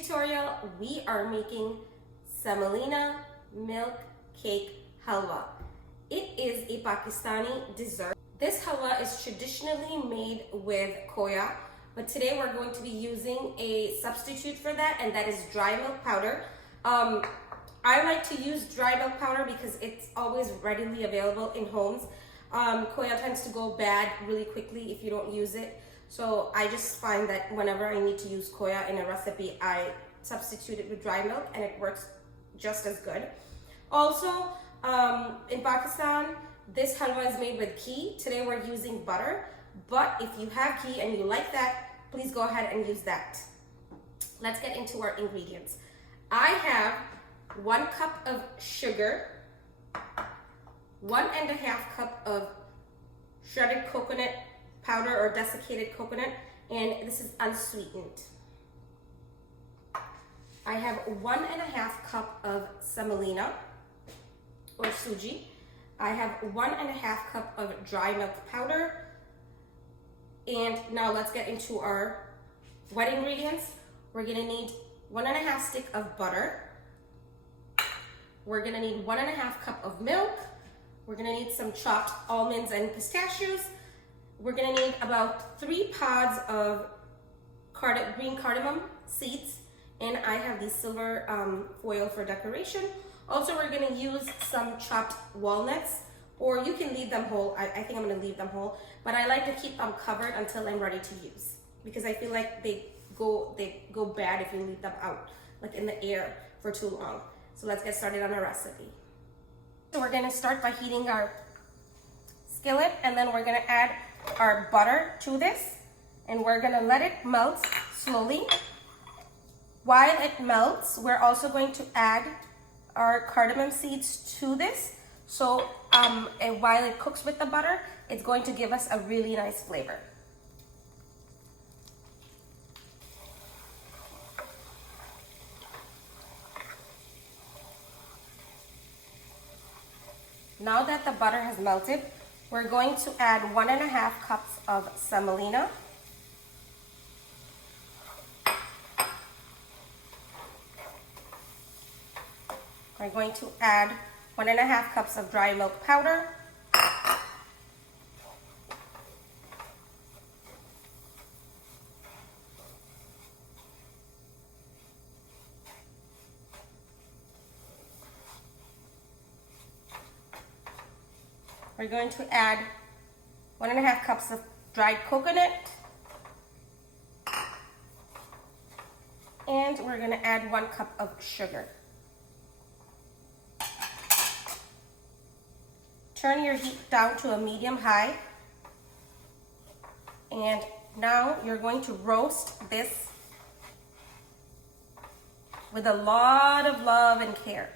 tutorial, we are making semolina milk cake halwa. It is a Pakistani dessert. This halwa is traditionally made with khoya, but today we're going to be using a substitute for that, and that is dry milk powder. I like to use dry milk powder because it's always readily available in homes. Khoya tends to go bad really quickly if you don't use it. So I just find that whenever I need to use khoya in a recipe, I substitute it with dry milk and it works just as good. Also, in Pakistan, this halwa is made with ghee. Today we're using butter, but if you have ghee and you like that, please go ahead and use that. Let's get into our ingredients. I have 1 cup of sugar, 1.5 cup of shredded coconut powder or desiccated coconut, and this is unsweetened. I have 1.5 cup of semolina or suji. I have 1.5 cup of dry milk powder. And now let's get into our wet ingredients. We're gonna need 1.5 stick of butter. We're gonna need 1.5 cup of milk. We're gonna need some chopped almonds and pistachios. We're gonna need about 3 pods of green cardamom seeds, and I have the silver foil for decoration. Also, we're gonna use some chopped walnuts, or you can leave them whole. I think I'm gonna leave them whole, but I like to keep them covered until I'm ready to use, because I feel like they go bad if you leave them out, like in the air for too long. So let's get started on our recipe. So we're gonna start by heating our skillet, and then we're gonna add our butter to this, and we're gonna let it melt slowly. While it melts, we're also going to add our cardamom seeds to this. So and while it cooks with the butter, it's going to give us a really nice flavor. Now that the butter has melted, we're going to add 1.5 cups of semolina. We're going to add 1.5 cups of dry milk powder. We're going to add 1.5 cups of dried coconut. And we're going to add 1 cup of sugar. Turn your heat down to a medium-high. And now you're going to roast this with a lot of love and care.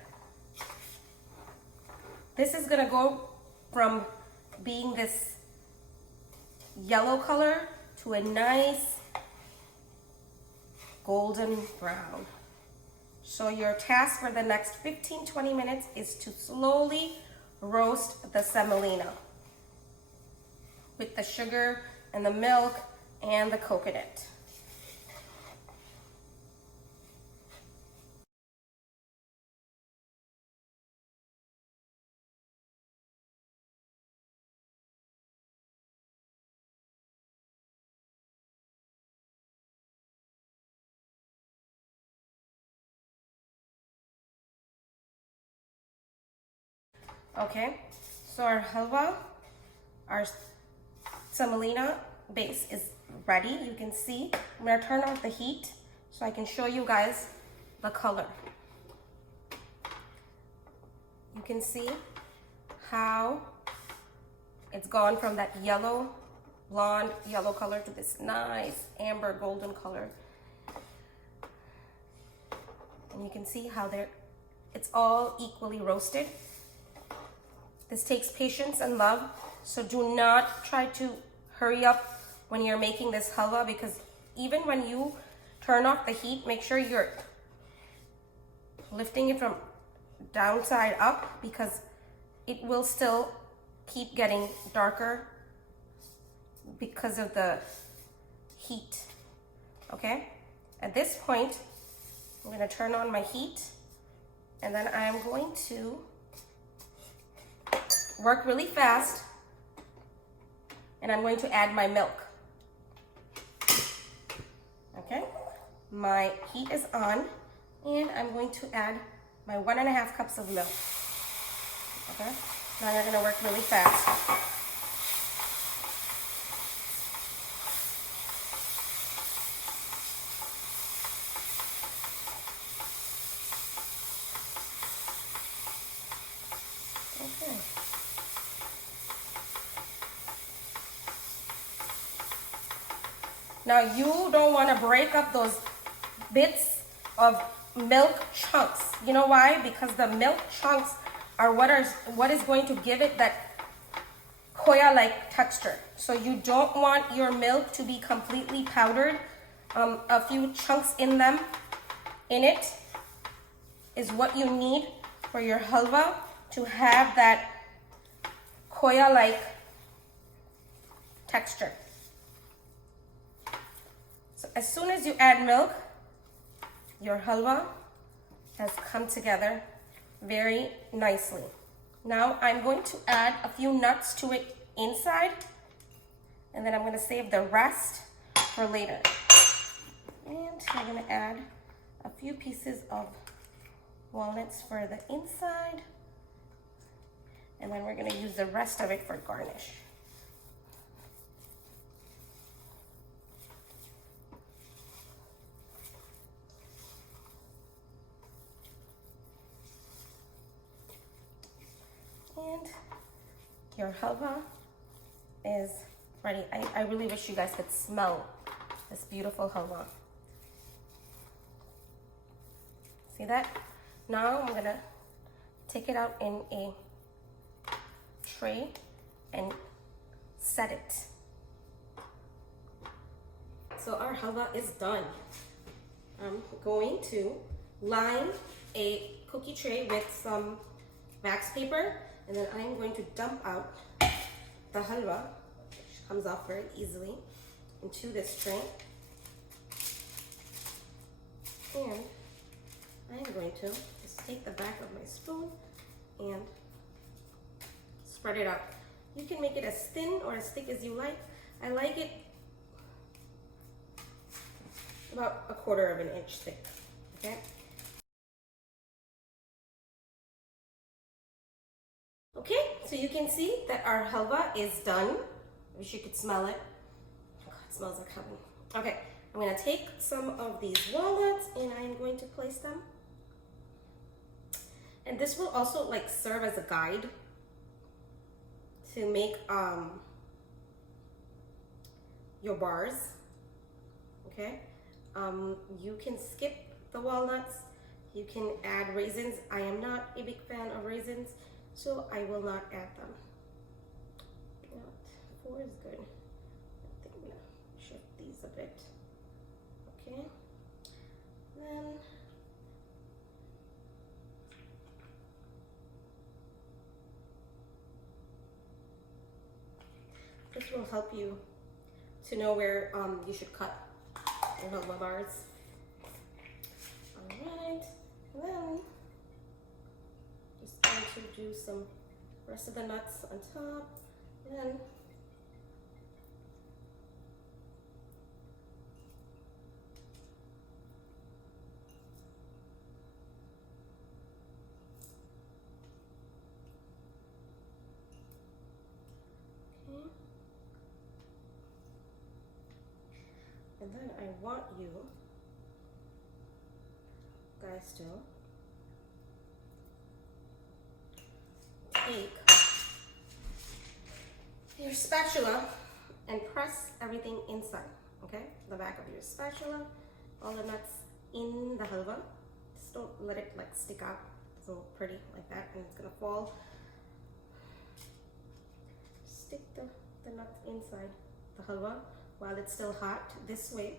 This is going to go from being this yellow color to a nice golden brown. So your task for the next 15-20 minutes is to slowly roast the semolina with the sugar and the milk and the coconut. Okay, so our halwa, our semolina base is ready. You can see, I'm gonna turn off the heat so I can show you guys the color. You can see how it's gone from that yellow, blonde yellow color to this nice amber golden color. And you can see how it's all equally roasted. This takes patience and love, so do not try to hurry up when you're making this halwa, because even when you turn off the heat, make sure you're lifting it from downside up, because it will still keep getting darker because of the heat. Okay, at this point I'm gonna turn on my heat, and then I'm going to work really fast, and I'm going to add my milk. Okay, my heat is on, and I'm going to add my 1.5 cups of milk. Okay, now I'm gonna work really fast. Okay. Now you don't want to break up those bits of milk chunks. You know why? Because the milk chunks are what is going to give it that koya-like texture. So you don't want your milk to be completely powdered. A few chunks in it is what you need for your halwa to have that koya-like texture. So as soon as you add milk, your halwa has come together very nicely. Now I'm going to add a few nuts to it inside, and then I'm going to save the rest for later. And I'm going to add a few pieces of walnuts for the inside, and then we're going to use the rest of it for garnish. And your halwa is ready. I really wish you guys could smell this beautiful halwa. See that? Now I'm gonna take it out in a tray and set it. So our halwa is done. I'm going to line a cookie tray with some wax paper, and then I'm going to dump out the halwa, which comes off very easily, into this tray. And I'm going to just take the back of my spoon and spread it out. You can make it as thin or as thick as you like. I like it about 1/4 of an inch thick, okay? Okay, so you can see that our halwa is done. I wish you could smell it. Oh God, it smells like heaven. Okay, I'm gonna take some of these walnuts and I'm going to place them. And this will also like serve as a guide to make your bars, okay? You can skip the walnuts. You can add raisins. I am not a big fan of raisins, so I will not add them. 4 is good. I think I'm gonna shift these a bit. Okay. Then this will help you to know where you should cut your halwa bars. Alright, and then just going to do some rest of the nuts on top, and and then I want you guys to take your spatula and press everything inside, okay? The back of your spatula, all the nuts in the halwa. Just don't let it like stick out so pretty like that and it's gonna fall. Stick the nuts inside the halwa while it's still hot. This way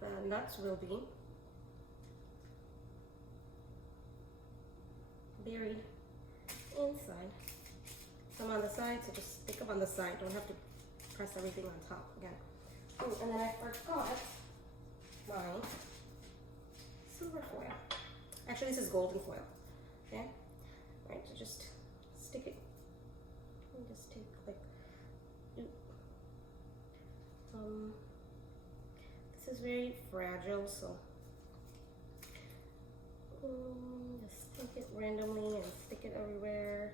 the nuts will be buried inside. Some on the side, so just stick them on the side. Don't have to press everything on top again. Oh, and then I forgot my silver foil. Actually, this is golden foil. Okay? Right, so just stick it. And just take like, this is very fragile, so just take it randomly and stick it everywhere.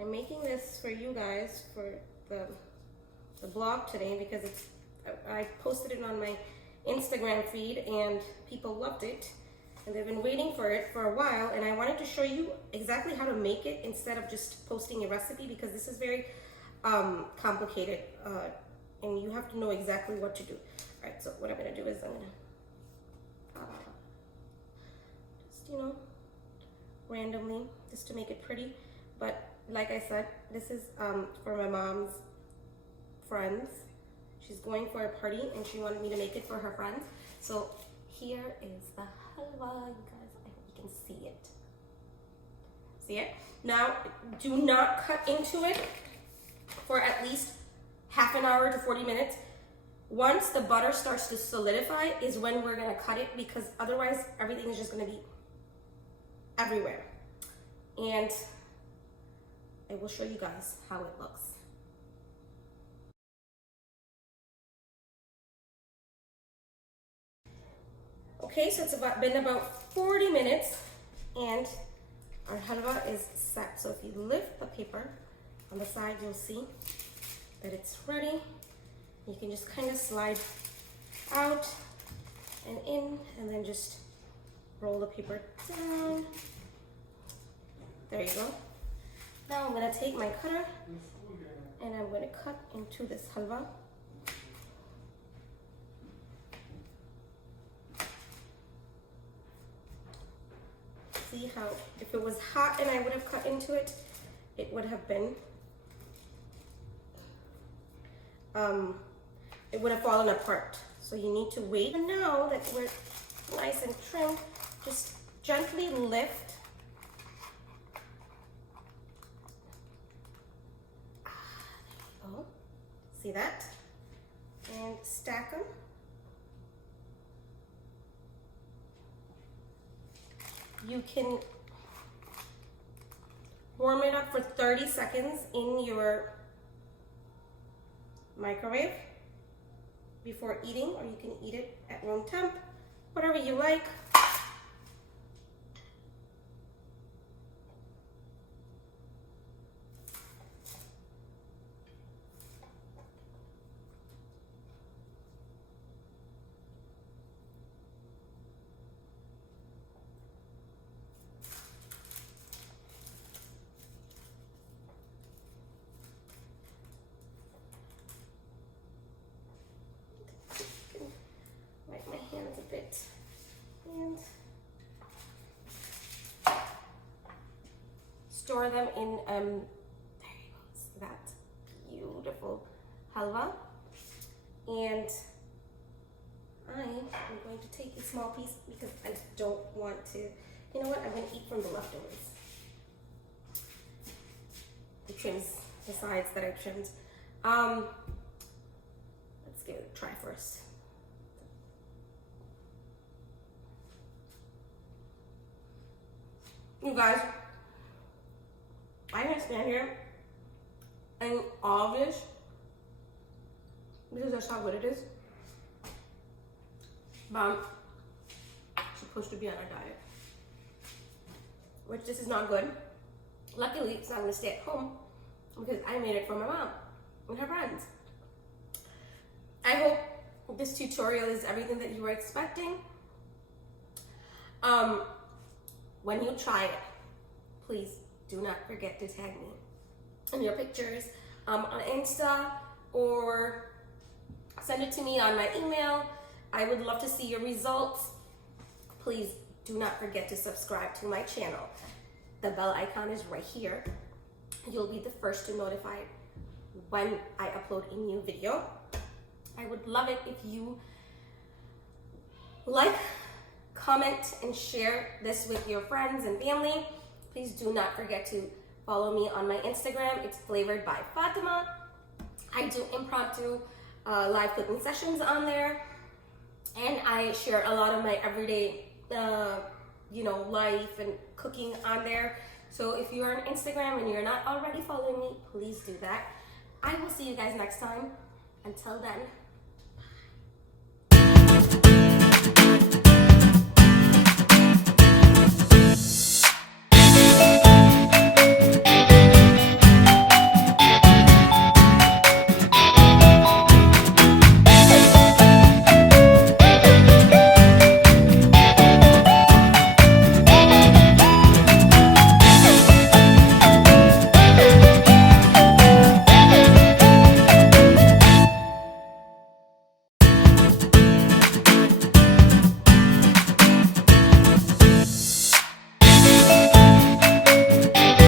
I'm making this for you guys for the blog today because I posted it on my Instagram feed and people loved it and they've been waiting for it for a while, and I wanted to show you exactly how to make it instead of just posting a recipe, because this is very complicated and you have to know exactly what to do. All right, so what I'm gonna do is I'm gonna just, you know, randomly, just to make it pretty. But like I said, this is for my mom's friends. She's going for a party and she wanted me to make it for her friends. So here is the halwa, you guys. I hope you can see it. See it? Now, do not cut into it for at least half an hour to 40 minutes. Once the butter starts to solidify is when we're gonna cut it, because otherwise everything is just gonna be everywhere. And I will show you guys how it looks. Okay, so it's been about 40 minutes and our halwa is set. So if you lift the paper on the side, you'll see that it's ready. You can just kind of slide out and in and then just roll the paper down. There you go. Now I'm gonna take my cutter and I'm gonna cut into this halwa. See how, if it was hot and I would have cut into it, it would have been, it would have fallen apart. So you need to wait. And now that we're nice and trimmed, just gently lift. There you go. See that? And stack them. You can warm it up for 30 seconds in your microwave before eating, or you can eat it at room temp, whatever you like. And store them in there you go, that beautiful halwa. And I am going to take a small piece because I don't want to, you know what, I'm going to eat from the leftovers, the trims, the sides that I trimmed. Let's give it a try first. You guys, I'm gonna stand here and all of this, because that's how good it is, but I'm supposed to be on a diet, which this is not good. Luckily, it's not gonna stay at home because I made it for my mom and her friends. I hope this tutorial is everything that you were expecting. When you try it, please do not forget to tag me in your pictures on Insta, or send it to me on my email. I would love to see your results. Please do not forget to subscribe to my channel. The bell icon is right here. You'll be the first to notify when I upload a new video. I would love it if you like, comment, and share this with your friends and family. Please do not forget to follow me on my Instagram. It's flavored by Fatima. I do impromptu live cooking sessions on there, and I share a lot of my everyday you know, life and cooking on there. So if you're on Instagram and you're not already following me, please do that. I will see you guys next time. Until then, bye.